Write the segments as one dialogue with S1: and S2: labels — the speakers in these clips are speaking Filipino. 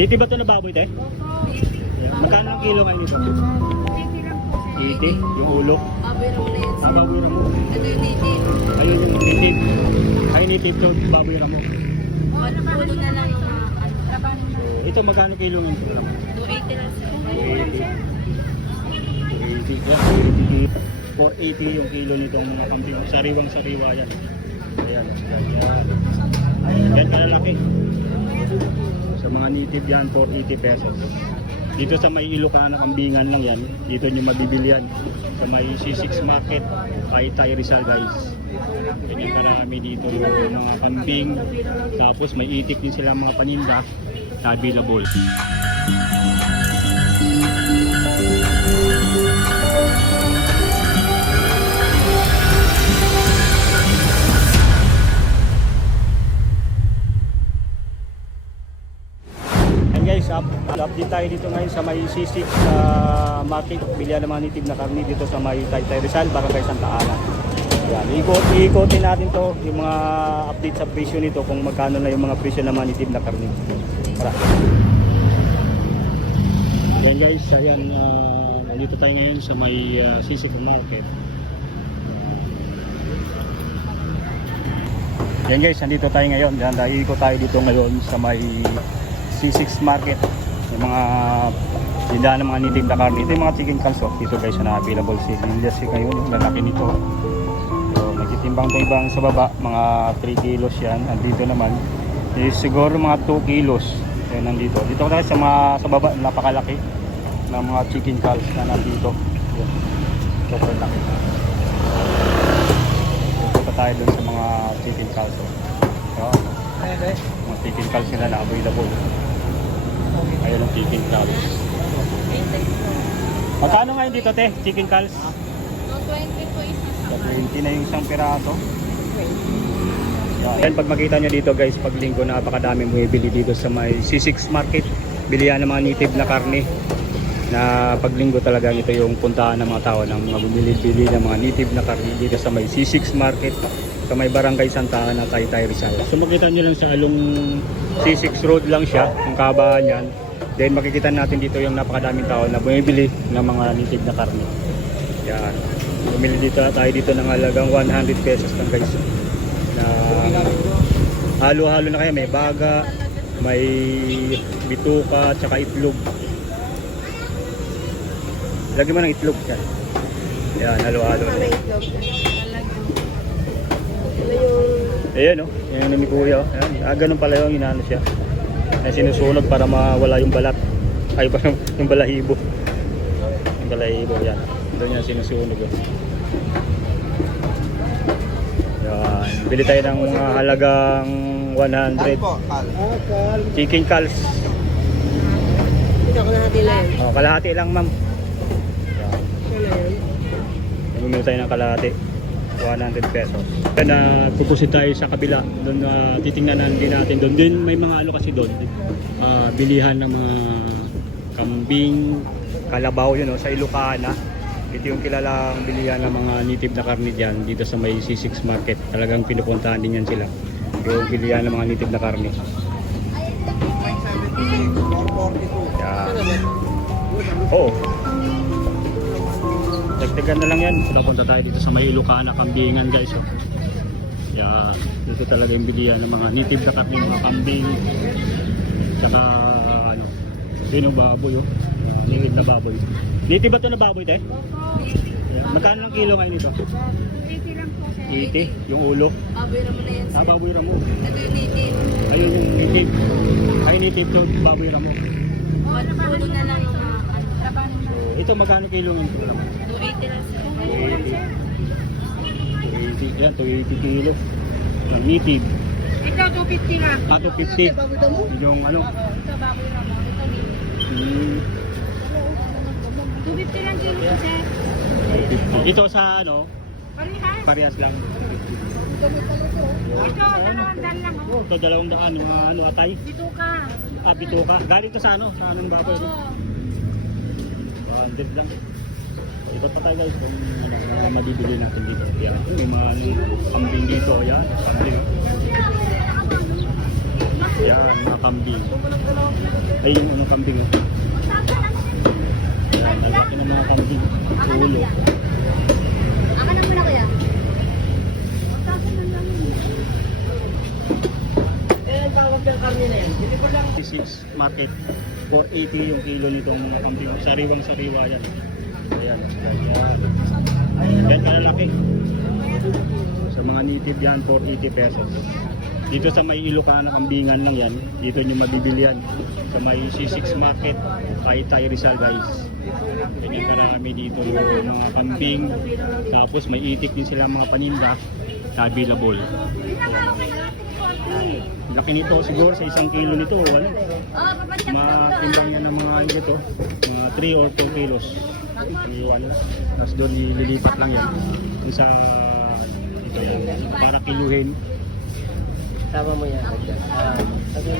S1: Dito ba ito na baboy, te? Yan. Magkano ang kilo ngayon ito? 80, yung ulo.
S2: Baboy ramo.
S1: Ang baboy ramo.
S2: Ito yung native.
S1: Ayun yung native. Ay, native to, baboy ramo.
S2: Ano ulo na lang yung ano.
S1: Ito, magkano kilo ngayon ito?
S2: 280 lang sir.
S1: 80. 280. Yan, 480. 480 yung kilo nito ng mga kambing. Sariwang sariwa yan. Ayan. Ayan. Yan kalalaki. Sa mga native yan, 480 pesos. Dito sa may Ilocana kambingan lang yan. Dito nyo mabibili yan. Sa may C6 Market, Paitay Rizal guys. Ganyan karami dito yung mga kambing. Tapos may itik din sila mga paninda available. Update tayo dito ngayon sa may C6 uh, market. Bilihan ng native na karni dito sa may Taytay Rizal, Barangay Santa Ana. Yan, ikot, ikotin natin to yung mga update sa presyo nito kung magkano na yung mga presyo ng mga native na karni. Tara. Yan guys, ayan, uh, nandito tayo ngayon sa may uh, C6 market. Yan guys, nandito tayo ngayon. Yan, ko tayo dito ngayon sa may C6 market. Mga tindahan ng mga native na karne. Ito yung mga chicken calzone. Dito guys na available si Lilias ngayon. Yung lalaki nito. So, nagtitimbang-timbang sa baba. Mga 3 kilos yan. Andito naman. Eh, siguro mga 2 kilos. Yan, nandito. Dito tayo sa, mga, sa baba. Napakalaki ng mga chicken calls na nandito. Yan. Super laki. Punta tayo dun sa mga chicken calls. So, mga chicken calls nila na available. Ayun ang chicken calls. Magkano ngayon dito te? Chicken calls?
S2: No, 20 po isa sa
S1: Sa 20 na yung isang piraso. Yan, pag makita nyo dito guys, pag linggo napakadami bumibili dito sa may C6 market. Bilihan ng mga native na karne na pag linggo talaga ito yung puntahan ng mga tao ng mga bumili-bili ng mga native na karne dito sa may C6 market sa may barangay Santa Ana, Taytay Rizal. So makita nyo lang sa along C6 road lang siya, ang kabahan yan. Then makikita natin dito yung napakadaming tao na bumibili ng mga native na karne. Yan. Bumili dito tayo dito ng halagang 100 pesos lang guys. Na halo-halo na kaya may baga, may bituka, tsaka itlog. Lagyan mo ng itlog yan. Yan, halo-halo.
S2: Para itlog. Ano.
S1: Ayan o, oh. yan ni Kuya. oh. Ayan. Ah, ganun pala yung inaano siya. Ay, sinusunog para mawala yung balat. Ay, ba yung balahibo. Yung balahibo, yan. Doon yan sinusunog. Oh. Yan. Bili tayo ng mga halagang 100. Chicken calls.
S2: Ito ko na natin lang.
S1: Oh, kalahati lang, ma'am. Yan.
S2: Ano?
S1: Bumili tayo ng kalahati. 100 pesos. Na pupusit tayo sa kabila. Doon na titingnan din natin doon. Doon may mga ano kasi doon. ah, bilihan ng mga kambing, kalabaw yun oh, sa Ilocana. Ito yung kilalang bilihan ng mga native na karne dyan dito sa may C6 market. Talagang pinupuntahan din yan sila. Yung bilihan ng mga native na karne. Yan. Oo. Dagdagan na lang yan. Papunta tayo dito sa may Ilocana, Kambingan guys. Oh. Yan. Dito talaga yung bilihan ng mga native na karne, mga kambing. Tsaka ano, sino baboy oh. Yan, Native na baboy. Native ba ito na baboy te? Yan. Magkano ang kilo ngayon ito?
S2: 80 lang po sir.
S1: 80, yung ulo.
S2: Baboy ramo na yan
S1: Ah, baboy ramo.
S2: Ito yung native.
S1: Ayun yung native. Ay, native to, baboy ramo.
S2: Ulo na lang yung mga.
S1: Ito, magkano kilo ngayon ito?
S2: 280 lang sir.
S1: 280. 280 yan, 280 kilo. Ng native.
S2: Ito 250 lang.
S1: Ah, 250. Yung ano,
S2: Ito baboy ramo. Ito
S1: hmm,
S2: 250 lang kilo po sir.
S1: 250. Ito sa ano,
S2: Parehas.
S1: parehas lang.
S2: Ito, dalawang daan lang. oh.
S1: Ito, dalawang daan, mga ano, atay.
S2: Dito ka.
S1: Ah, bituka. Galing to sa ano, sa anong baboy.
S2: Oo.
S1: 100 lang. Ikot pa tayo guys kung ano, mga mabibili natin dito. Yan, may mga kambing dito. Yan, kambing. Yan, mga kambing. Ay, yung ano kambing. Yan, malaki na mga kambing. Ulo.
S2: Akan na muna kuya.
S1: 56 market. 480 yung kilo nitong mga kambing. Sariwang sariwa yan. Ayan. Ayan. Yan kalalaki. Sa mga native yan, 480 pesos. Dito sa may Ilocana kambingan lang yan. Dito nyo mabibili yan. Sa may C6 market, Taytay Rizal guys. Ganyan karami dito yung mga kambing. Tapos may itik din sila mga paninda. Available. Laki nito siguro sa isang kilo nito. Ano?
S2: Oh, ko to.
S1: Matimbang yan ng mga ano ito. Mga 3 or 2 kilos. Iwan. Tapos doon nililipat lang yan. Doon sa ito yan. Para kiluhin.
S3: Tama mo yan. Ah.
S2: Ano?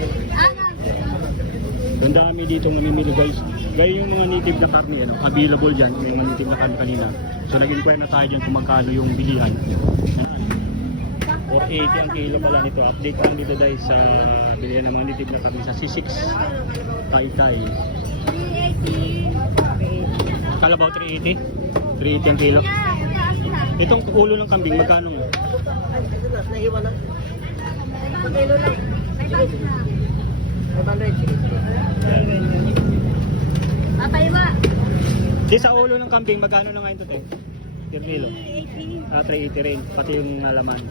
S1: Ang dami dito namimili guys. Gaya yung mga native na karne, ano, available dyan. May mga native na karne kanina. So nag-inquire na tayo dyan kung magkano yung bilihan. 480 ang kilo pala nito. Update lang dito guys sa bilihan ng mga native na karne sa C6. Taytay.
S2: 380.
S1: Kalabaw 380? 380 ang kilo. Itong ulo ng kambing, magkano?
S3: Ay, ito na.
S2: Kilo lang. May bags na.
S3: 500. Sige.
S2: Papaiwa.
S1: Di sa ulo ng kambing, magkano na ngayon to, te? Per kilo.
S2: 380.
S1: Ah, 380 rin, pati yung ah, laman.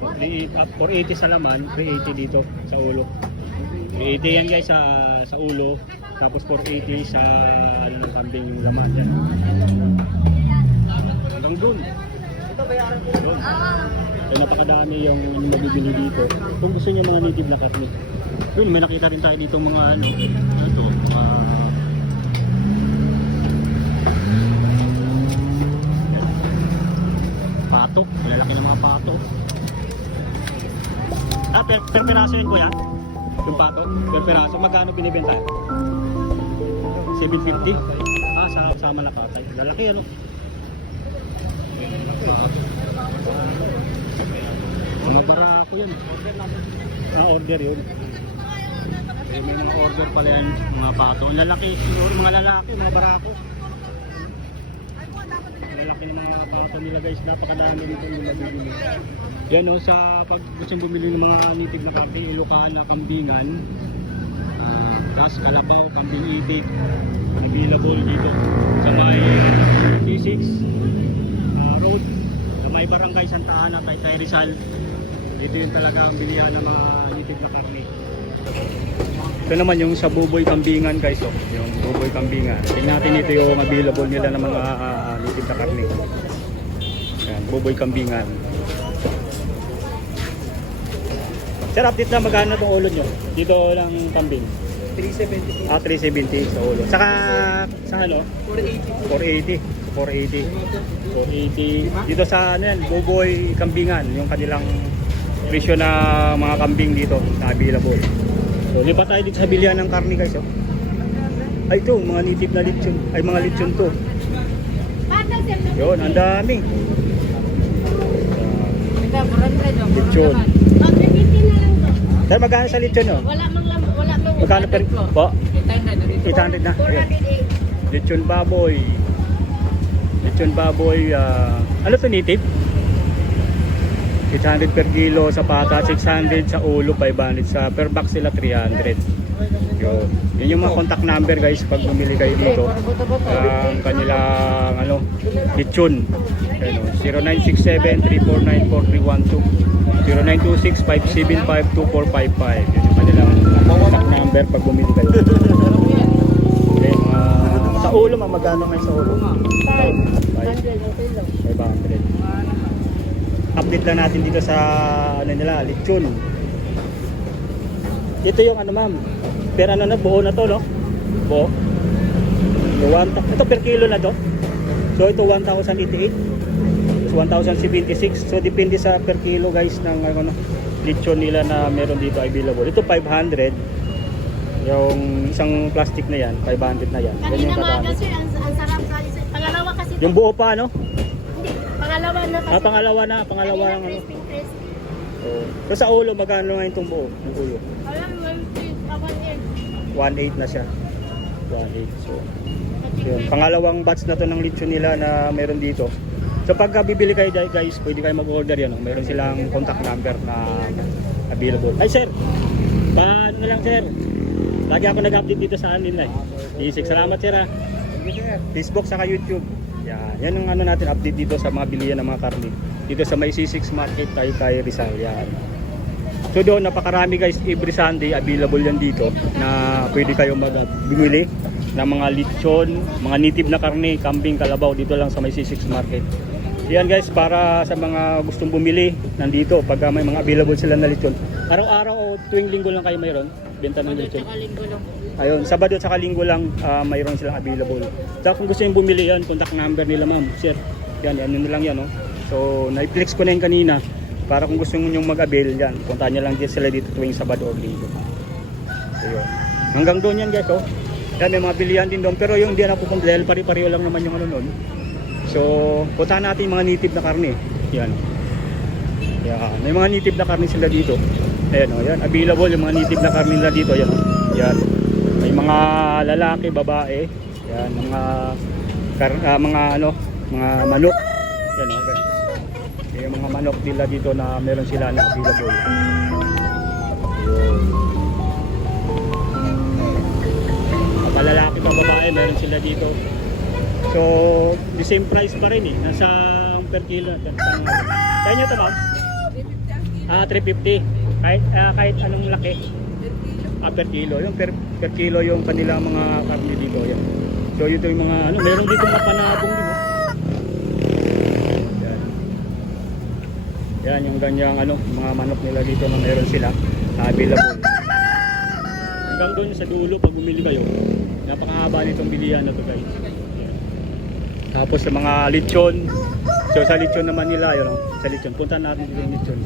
S1: 380, ah, 480 sa laman, 380 dito sa ulo. 380 yan guys sa sa ulo, tapos 480 sa ano ng kambing yung laman yan. Hanggang dun.
S3: Ito bayaran ko.
S2: Oo.
S1: Kaya napakadami yung mabibili dito. Kung gusto niyo mga native na karne. Yun, may nakita rin tayo dito mga ano, ano to, mga pato. Malalaki ng mga pato. Ah, per, per peraso yun kuya? Yung pato? Per peraso. Magkano binibenta? 750? Ah, sa, sa malakatay. Lalaki ano? Mga barako yun. Ah, order yun. Eh, may mga order pala yan, mga pato. Lalaki, mga lalaki, mga barako. Ang lalaki pato nila guys, napakadami nito yung mabibili. Yan o, sa pag gusto bumili ng mga nitig na kape, Ilocana, Kambingan, ah, tas Kalabaw, Kambing Itik, available dito sa may C6 ah, Road, sa may Barangay Santa Ana, Taytay Rizal. Dito yun talaga ang bilihan ng mga nitig na karne. Ito naman yung sa Buboy Kambingan guys, oh. yung Buboy Kambingan. Tingnan natin ito yung available nila ng mga uh, native na karne. Yan, Buboy Kambingan. Sir, update na magkano itong ulo nyo? Dito lang kambing.
S3: 370.
S1: Ah, 370 sa ulo. Saka, sa ano?
S3: 480.
S1: 480. 480. Dito sa ano yan, Buboy Kambingan, yung kanilang presyo na mga kambing dito na available. So, lipat tayo dito sa bilihan ng karne guys. Oh. Ay, ito, mga native na lechon. Ay, mga lechon to. Yun, ang dami.
S2: Ito, 400.
S1: Lechon.
S2: laman. 350 na lang to.
S1: Sir, magkano sa lechon oh?
S2: Wala mang lam, wala mang
S1: Magkano per... Po?
S2: 800
S1: 800 na. Ayan.
S2: 408.
S1: Lechon baboy. Lechon baboy. ah, ano to native? 800 per kilo sa pata, 600 sa ulo, 500 sa per box sila 300. Yun. Yun yung mga contact number guys pag bumili kayo dito. Ang kanilang ano, lechon. Ano, 0967-349-4312 0926-575-2455 Yun yung kanilang contact number pag bumili kayo. Then, ah, sa ulo, ma, magkano ngayon sa ulo? 500. Update lang natin dito sa ano nila, lechon. Ito yung ano ma'am. Per ano na, buo na to, no? Buo. So, one, ito per kilo na to. So ito 1,088. Tapos 1,076. So depende sa per kilo guys ng ano, lechon nila na meron dito available. Ito 500. Yung isang plastic na yan, 500 na yan.
S2: Kanina
S1: kadami.
S2: sir, ang, ang sarap kasi. Pangalawa kasi.
S1: Yung buo pa, ano?
S2: Hindi, pangalawa na kasi.
S1: Ah, pangalawa na, pangalawa
S2: Kanina
S1: ng ano.
S2: crispy, crispy.
S1: So, so sa ulo, magkano ngayon itong buo? Yung ulo?
S2: Alam mo,
S1: 1.8 na siya. 1.8. So, yun. Pangalawang batch na to ng lechon nila na meron dito. So pagka bibili kayo guys, pwede kayo mag-order yan. Oh. Meron silang contact number na available. Ay sir, paano na lang sir? Lagi ako nag-update dito sa anin eh. Isik, salamat sir ah. Facebook saka YouTube. Yan, yan ang ano natin update dito sa mga bilihan ng mga karne. Dito sa may C6 Market, tayo kay Rizal. Yan. So doon, napakarami guys, every Sunday available yan dito na pwede kayo mag bumili ng mga lechon, mga native na karne, kambing, kalabaw dito lang sa may C6 Market. Yan guys, para sa mga gustong bumili, nandito pag may mga available sila na lechon. Araw-araw o tuwing linggo lang kayo mayroon, benta ng lechon. Ayun, Sabado at saka Linggo lang ah, mayroon silang available. So kung gusto niyo bumili yan, contact number nila ma'am. Sir, yan, yan yun lang yan. No? So, na-flex ko na yun kanina. Para kung gusto niyo mag-avail yan, puntahan niyo lang din sila dito tuwing Sabado o Linggo. So, yun. Hanggang doon yan guys, oh. Yan, may mga bilihan din doon. Pero yung di na pupunta dahil pari-pareho lang naman yung ano noon. So, puntahan natin mga native na karne. Yan. Yan. May mga native na karne sila dito. Ayan, oh, yan. Available yung mga native na karne nila dito. Yan, oh. Yan. May mga lalaki, babae. Yan, mga kar, ah, mga ano, mga manok. Yan, oh, manok nila dito na meron sila na available. Palalaki pa babae, meron sila dito. So, the same price pa rin eh. Nasa per kilo. Kaya nyo ito ma'am? Ah, 350. Kahit, ah, kahit anong laki. Ah, per kilo. Yung per, per kilo yung kanilang mga karne dito. Yan. So, ito yung mga, ano, meron dito mga panabong din. Oh. Yan. Yan, yung ganyang, ano, mga manok nila dito na meron sila. ah, available. Hanggang doon sa dulo, pag bumili kayo, napakahaba nitong bilihan na to guys. Yan. Tapos sa mga lechon, so sa lechon naman nila, yun, oh, sa lechon, punta natin dito yung lechon.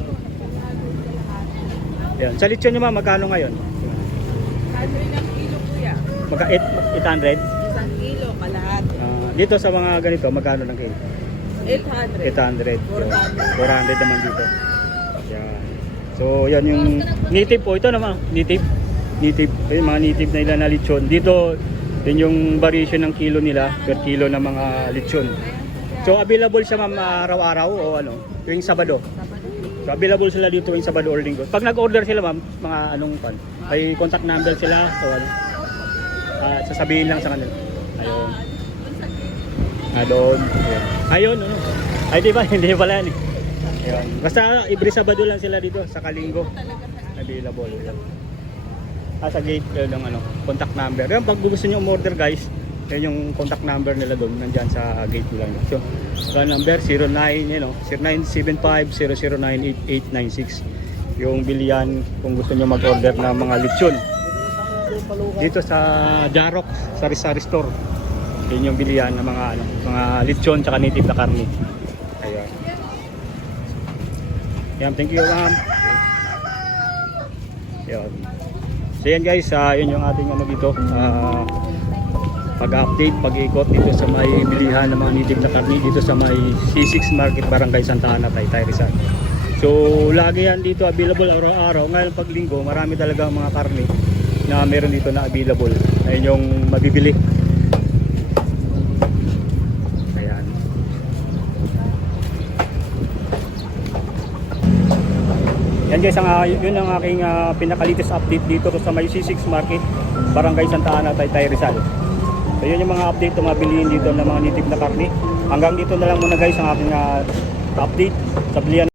S1: Yan. Sa lechon nyo ma, magkano ngayon?
S4: Ano ilang kilo kuya?
S1: Magka 8, 800?
S4: Isang kilo kalahat.
S1: Ah, dito sa mga ganito, magkano ng kilo? 800.
S4: 800.
S1: Yun. 400 naman dito. Yan. So, yan yung native po. Ito naman, native. Native. Yung mga native na ilan na lechon. Dito, yun yung variation ng kilo nila per kilo ng mga lechon. So, available siya ma'am araw-araw o ano? Tuwing Sabado. So, available sila dito tuwing Sabado or Linggo. Pag nag-order sila ma'am, mga anong pan? May contact number sila. So, ano? Ah, sasabihin lang sa kanila. Ayun. Ah, doon. Ayun, ano. Ay, di ba? Hindi pala yan eh. Ayun. Basta every Sabado lang sila dito sa Kalinggo. Available. Ah, sa gate yun yung ano, contact number. Yan, pag gusto nyo umorder guys, yan yung contact number nila doon, nandyan sa gate nila. So, phone number 09, you know, 0975-009-8896. Yung bilian kung gusto nyo mag-order ng mga lechon. Dito sa Jarok, sa Rizal Store. Yun yung bilihan ng mga ano, mga lechon tsaka native na karne. Ayun. Yan, thank you ma'am. Yun. So yan guys, ah, yun yung ating ano dito. ah, pag-update, pag-ikot dito sa may bilihan ng mga native na karne dito sa may C6 Market Barangay Santa Ana, Taytay Rizal. So lagi yan dito available araw-araw. Ngayon pag linggo, marami talaga mga karne na meron dito na available. Ayun yung mabibili. Ayan. Yan guys, ang, ah, yun ang aking uh, pinakalitis update dito sa may C6 Market, Barangay Santa Ana, Taytay Rizal. So yun yung mga update na mabilihin dito ng mga native na karne. Hanggang dito na lang muna guys ang aking ah, update sa bilihan